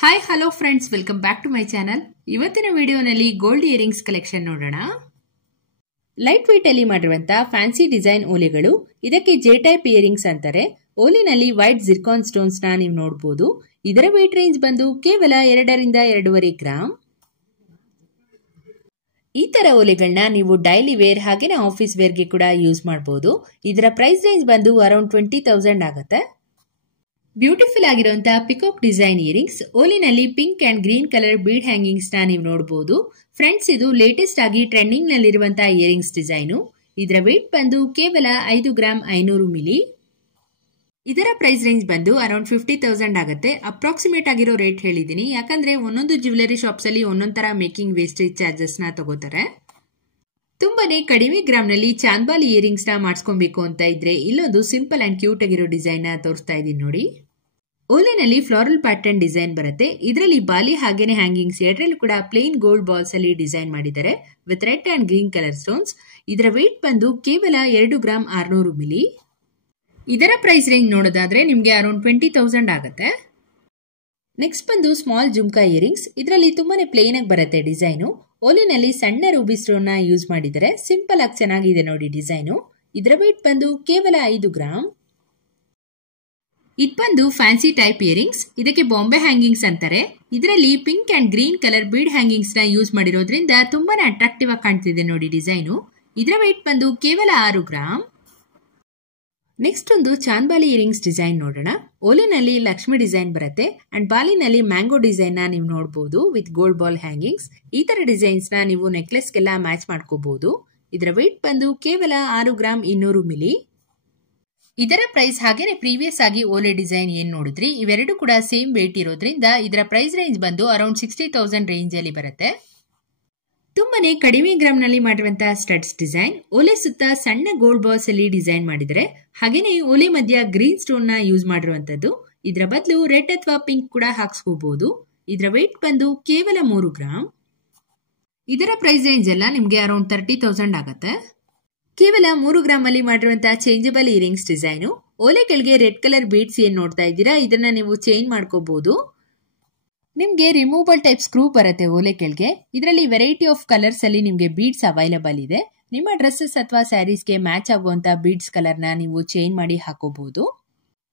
Hi hello friends, welcome back to my channel. ಇವತ್ತಿನ ವಿಡಿಯೋನಲ್ಲಿ gold earrings collection ನೋಡೋಣ. Light weight ಅಲ್ಲಿ ಮಾಡಿರುವಂತಹ ಫ್ಯಾನ್ಸಿ ಡಿಸೈನ್ ಓಲೆಗಳು. ಇದಕ್ಕೆ ಜೆ ಟೈಪ್ ಇಯರಿಂಗ್ಸ್ ಅಂತಾರೆ. ಓಲಿನಲ್ಲಿ ವೈಟ್ ಜಿರ್ಕಾನ್ ಸ್ಟೋನ್ಸ್ ನ ನೀವು ನೋಡಬಹುದು. ಇದರ ವೇಟ್ ರೇಂಜ್ ಬಂದು ಕೇವಲ 2 ರಿಂದ 2.5 ಗ್ರಾಮ್. ಈ ತರ ಓಲೆಗಳನ್ನ ನೀವು ಡೈಲಿ ವೇರ್ ಹಾಗೇನೆ ಆಫೀಸ್ ವೇರ್ಗೆ ಕೂಡ ಯೂಸ್ ಮಾಡಬಹುದು. ಇದರ ಪ್ರೈಸ್ ರೇಂಜ್ ಬಂದು ಅರೌಂಡ್ 20,000 ಆಗುತ್ತೆ. ಬ್ಯೂಟಿಫುಲ್ ಆಗಿರುವಂತಹ ಪಿಕಾಕ್ ಡಿಸೈನ್ ಇಯರಿಂಗ್ಸ್. ಓಲಿನಲ್ಲಿ pink and green colour bead hangings ನ ನೀವು ನೋಡಬಹುದು. ಫ್ರೆಂಡ್ಸ್, ಇದು ಲೇಟೆಸ್ಟ್ ಆಗಿ ಟ್ರೆಂಡಿಂಗ್ ನಲ್ಲಿರುವಂತಹ ಇಯರಿಂಗ್ಸ್ ಡಿಸೈನು. ಇದರ ವೇಟ್ ಬಂದು ಕೇವಲ 5 ಗ್ರಾಮ್ 500 ಮಿಲಿ. ಇದರ ಪ್ರೈಸ್ ರೇಂಜ್ ಬಂದು ಅರೌಂಡ್ 50,000 ಆಗುತ್ತೆ. ಅಪ್ರಾಕ್ಸಿಮೇಟ್ ಆಗಿರೋ ರೇಟ್ ಹೇಳಿದೀನಿ, ಯಾಕಂದ್ರೆ ಒಂದೊಂದು ಜ್ಯುವೆಲರಿ ಶಾಪ್ಸ್ ಅಲ್ಲಿ ಒಂದೊಂದ್ ತರ ಮೇಕಿಂಗ್ ವೇಸ್ಟೇಜ್ ಚಾರ್ಜಸ್ ನ ತಗೋತಾರೆ. ತುಂಬಾನೇ ಕಡಿಮೆ ಗ್ರಾಮ್ ನಲ್ಲಿ ಚಾಂದ್ಬಾಲಿ ಇಯರಿಂಗ್ಸ್ ನ ಮಾಡಿಸ್ಕೊಬೇಕು ಅಂತ ಇದ್ರೆ ಇಲ್ಲೊಂದು ಸಿಂಪಲ್ ಅಂಡ್ ಕ್ಯೂಟ್ ಆಗಿರೋ ಡಿಸೈನ್ ನ ತೋರಿಸ್ತಾ ಇದೀನಿ ನೋಡಿ. ಓಲೆನಲ್ಲಿ ಫ್ಲೋರಲ್ ಪ್ಯಾಟರ್ನ್ ಡಿಸೈನ್ ಬರುತ್ತೆ. ಇದರಲ್ಲಿ ಬಾಲಿ ಹಾಗೇನೆ ಹ್ಯಾಂಗಿಂಗ್ಸ್ ಎರಡರಲ್ಲೂ ಕೂಡ ಪ್ಲೇನ್ ಗೋಲ್ಡ್ ಬಾಲ್ಸ್ ಅಲ್ಲಿ ಡಿಸೈನ್ ಮಾಡಿದ್ದಾರೆ with red and green colour stones. ಇದರ ವೇಟ್ ಬಂದು ಕೇವಲ 2 ಗ್ರಾಮ್ 600 ಮಿಲಿ. ಇದರ ಪ್ರೈಸ್ ರೇಂಜ್ ನೋಡೋದಾದ್ರೆ ನಿಮ್ಗೆ ಅರೌಂಡ್ 20,000 ಆಗುತ್ತೆ. ನೆಕ್ಸ್ಟ್ ಬಂದು ಸ್ಮಾಲ್ ಜುಮ್ಕಾ ಇಯರಿಂಗ್ಸ್. ಇದರಲ್ಲಿ ತುಂಬಾನೇ ಪ್ಲೇನ್ ಆಗಿ ಬರುತ್ತೆ ಡಿಸೈನು. ಓಲಿನಲ್ಲಿ ಸಣ್ಣ ರೂಬಿ ಸ್ಟೋನ್ ನ ಯೂಸ್ ಮಾಡಿದರೆ ಸಿಂಪಲ್ ಆಗಿ ಚೆನ್ನಾಗಿದೆ ನೋಡಿ ಡಿಸೈನು. ಇದರ ವೇಟ್ ಬಂದು ಕೇವಲ 5 ಗ್ರಾಮ್. ಇದು ಬಂದು ಫ್ಯಾನ್ಸಿ ಟೈಪ್ ಇಯರಿಂಗ್ಸ್. ಇದಕ್ಕೆ ಬಾಂಬೆ ಹ್ಯಾಂಗಿಂಗ್ಸ್ ಅಂತಾರೆ. ಇದರಲ್ಲಿ pink and green colour bead hangings ನ ಯೂಸ್ ಮಾಡಿರೋದ್ರಿಂದ ತುಂಬಾನೇ ಅಟ್ರಾಕ್ಟಿವ್ ಆಗಿ ಕಾಣ್ತಿದೆ ನೋಡಿ ಡಿಸೈನು. ಇದರ ವೇಟ್ ಬಂದು ಕೇವಲ 6 ಗ್ರಾಮ್. ನೆಕ್ಸ್ಟ್ ಒಂದು ಚಾಂದ್ಬಾಲಿ ಇಯರಿಂಗ್ಸ್ ಡಿಸೈನ್ ನೋಡೋಣ. ಓಲೆನಲ್ಲಿ ಲಕ್ಷ್ಮಿ ಡಿಸೈನ್ ಬರುತ್ತೆ ಅಂಡ್ ಬಾಲಿನಲ್ಲಿ ಮ್ಯಾಂಗೋ ಡಿಸೈನ್ ನ ನೀವು ನೋಡಬಹುದು ವಿತ್ ಗೋಲ್ಡ್ ಬಾಲ್ ಹ್ಯಾಂಗಿಂಗ್ಸ್. ಈ ತರ ಡಿಸೈನ್ಸ್ ನ ನೀವು ನೆಕ್ಲೆಸ್ಗೆಲ್ಲ ಮ್ಯಾಚ್ ಮಾಡ್ಕೋಬಹುದು. ಇದರ ವೇಟ್ ಬಂದು ಕೇವಲ 6 ಗ್ರಾಮ್ 200 ಮಿಲಿ. ಇದರ ಪ್ರೈಸ್ ಹಾಗೇನೆ ಪ್ರೀವಿಯಸ್ ಆಗಿ ಓಲೆ ಡಿಸೈನ್ ಏನ್ ನೋಡಿದ್ರಿ ಇವೆರಡು ಕೂಡ ಸೇಮ್ ವೇಟ್ ಇರೋದ್ರಿಂದ ಇದರ ಪ್ರೈಸ್ ರೇಂಜ್ ಬಂದು ಅರೌಂಡ್ 60,000 ರೇಂಜ್ ಅಲ್ಲಿ ಬರುತ್ತೆ. ತುಂಬಾನೇ ಕಡಿಮೆ ಗ್ರಾಮ್ ನಲ್ಲಿ ಮಾಡಿರುವಂತಹ ಸ್ಟಡ್ಸ್ ಡಿಸೈನ್. ಓಲೆ ಸುತ್ತ ಸಣ್ಣ ಗೋಲ್ಡ್ ಬಾಲ್ಸ್ ಅಲ್ಲಿ ಡಿಸೈನ್ ಮಾಡಿದರೆ ಹಾಗೇನೆ ಓಲೆ ಮಧ್ಯ ಗ್ರೀನ್ ಸ್ಟೋನ್ ನ ಯೂಸ್ ಮಾಡಿರುವಂತದ್ದು. ಇದರ ಬದಲು ರೆಡ್ ಅಥವಾ ಪಿಂಕ್ ಕೂಡ ಹಾಕ್ಸ್ಕೋಬಹುದು. ಇದರ ವೇಟ್ ಬಂದು ಕೇವಲ 3 ಗ್ರಾಮ್. ಇದರ ಪ್ರೈಸ್ ರೇಂಜ್ ಎಲ್ಲ ನಿಮ್ಗೆ ಅರೌಂಡ್ 30,000 ಆಗುತ್ತೆ. ಕೇವಲ 3 ಗ್ರಾಮ್ ಅಲ್ಲಿ ಮಾಡಿರುವಂತಹ ಚೇಂಜಬಲ್ ಇಯರಿಂಗ್ಸ್ ಡಿಸೈನು. ಓಲೆ ಕೆಳಗೆ ರೆಡ್ ಕಲರ್ ಬೀಡ್ಸ್ ಏನ್ ನೋಡ್ತಾ ಇದ್ದೀರಾ ಇದನ್ನ ನೀವು ಚೇಂಜ್ ಮಾಡ್ಕೋಬಹುದು. ನಿಮ್ಗೆ ರಿಮೂವಬಲ್ ಟೈಪ್ ಸ್ಕ್ರೂ ಬರುತ್ತೆ ಓಲೆ ಕೆಳಗೆ. ಇದರಲ್ಲಿ ವೆರೈಟಿ ಆಫ್ ಕಲರ್ಸ್ ಅಲ್ಲಿ ನಿಮ್ಗೆ ಬೀಡ್ಸ್ ಅವೈಲಬಲ್ ಇದೆ. ನಿಮ್ಮ ಡ್ರೆಸ್ಸಸ್ ಅಥವಾ ಸ್ಯಾರೀಸ್ಗೆ ಮ್ಯಾಚ್ ಆಗುವಂತ ಬೀಡ್ಸ್ ಕಲರ್ ನ ನೀವು ಚೇಂಜ್ ಮಾಡಿ ಹಾಕೋಬಹುದು.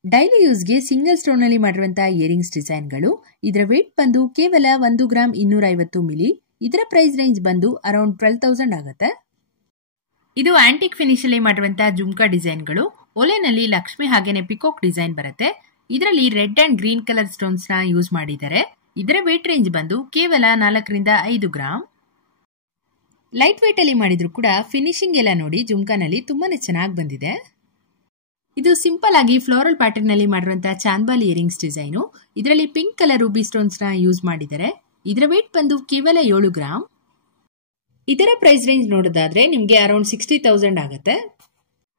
ಡೈಲಿ ಯೂಸ್ಗೆ ಸಿಂಗಲ್ ಸ್ಟೋನ್ ಅಲ್ಲಿ ಮಾಡಿರುವಂತಹ ಇಯರಿಂಗ್ಸ್ ಡಿಸೈನ್ಗಳು. ಇದರ ವೇಟ್ ಬಂದು ಕೇವಲ 1 ಗ್ರಾಮ್ 250 ಮಿಲಿ. ಇದರ ಪ್ರೈಸ್ ರೇಂಜ್ ಬಂದು ಅರೌಂಡ್ 12,000 ಆಗುತ್ತೆ. ಇದು ಆಂಟಿಕ್ ಫಿನಿಶ್ ಅಲ್ಲಿ ಮಾಡಿರುವಂತಹ ಜುಮ್ಕಾ ಡಿಸೈನ್ಗಳು. ಓಲೆನಲ್ಲಿ ಲಕ್ಷ್ಮಿ ಹಾಗೇನೆ ಪಿಕಾಕ್ ಡಿಸೈನ್ ಬರುತ್ತೆ. ಇದರಲ್ಲಿ red and green colour stones ನ ಯೂಸ್ ಮಾಡಿದ್ದಾರೆ. ಇದರ ವೇಟ್ ರೇಂಜ್ ಬಂದು ಕೇವಲ 4 ರಿಂದ 5 ಗ್ರಾಮ್. ಲೈಟ್ ವೇಟ್ ಅಲ್ಲಿ ಮಾಡಿದ್ರು ಕೂಡ ಫಿನಿಶಿಂಗ್ ಎಲ್ಲ ನೋಡಿ ಜುಮ್ಕಾನಲ್ಲಿ ತುಂಬಾನೇ ಚೆನ್ನಾಗಿ ಬಂದಿದೆ. ಇದು ಸಿಂಪಲ್ ಆಗಿ ಫ್ಲೋರಲ್ ಪ್ಯಾಟರ್ನ್ ನಲ್ಲಿ ಮಾಡಿರುವಂತಹ ಚಾಂದ್ಬಾಲಿ ಇಯರಿಂಗ್ಸ್ ಡಿಸೈನು. ಇದರಲ್ಲಿ ಪಿಂಕ್ ಕಲರ್ ರೂಬಿ ಸ್ಟೋನ್ಸ್ ನ ಯೂಸ್ ಮಾಡಿದ್ದಾರೆ. ಇದರ ವೇಟ್ ಬಂದು ಕೇವಲ 7 ಗ್ರಾಮ್. ಇದರ ಪ್ರೈಸ್ ರೇಂಜ್ ನೋಡೋದಾದ್ರೆ ನಿಮ್ಗೆ ಅರೌಂಡ್ 60,000 ಆಗುತ್ತೆ.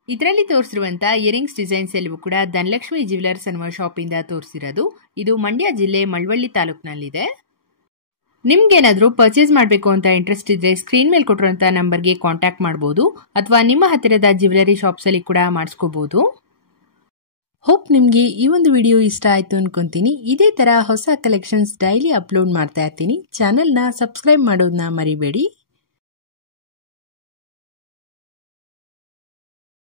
ಇದರಲ್ಲಿ ತೋರಿಸಿರುವಂತಹ ಇಯರಿಂಗ್ಸ್ ಡಿಸೈನ್ಸ್ ಎಲ್ಲವೂ ಕೂಡ ಧನಲಕ್ಷ್ಮಿ ಜ್ಯುವೆಲರ್ಸ್ ಅನ್ನುವ ಶಾಪ್ ಇಂದ ತೋರಿಸಿರೋದು. ಇದು ಮಂಡ್ಯ ಜಿಲ್ಲೆ ಮಳವಳ್ಳಿ ತಾಲೂಕಿನಲ್ಲಿದೆ. ನಿಮ್ಗೇನಾದ್ರೂ ಪರ್ಚೇಸ್ ಮಾಡಬೇಕು ಅಂತ ಇಂಟ್ರೆಸ್ಟ್ ಇದ್ರೆ ಸ್ಕ್ರೀನ್ ಮೇಲೆ ಕೊಟ್ಟಿರುವಂತಹ ನಂಬರ್ಗೆ ಕಾಂಟ್ಯಾಕ್ಟ್ ಮಾಡಬಹುದು ಅಥವಾ ನಿಮ್ಮ ಹತ್ತಿರದ ಜ್ಯುವೆಲರಿ ಶಾಪ್ಸ್ ಅಲ್ಲಿ ಕೂಡ ಮಾಡಿಸ್ಕೋಬಹುದು. ಹೋಪ್ ನಿಮ್ಗೆ ಈ ಒಂದು ವಿಡಿಯೋ ಇಷ್ಟ ಆಯ್ತು ಅನ್ಕೊಂತೀನಿ. ಇದೇ ತರ ಹೊಸ ಕಲೆಕ್ಷನ್ಸ್ ಡೈಲಿ ಅಪ್ಲೋಡ್ ಮಾಡ್ತಾ ಇರ್ತೀನಿ. ಚಾನೆಲ್ ನ ಸಬ್ಸ್ಕ್ರೈಬ್ ಮಾಡೋದನ್ನ ಮರಿಬೇಡಿ.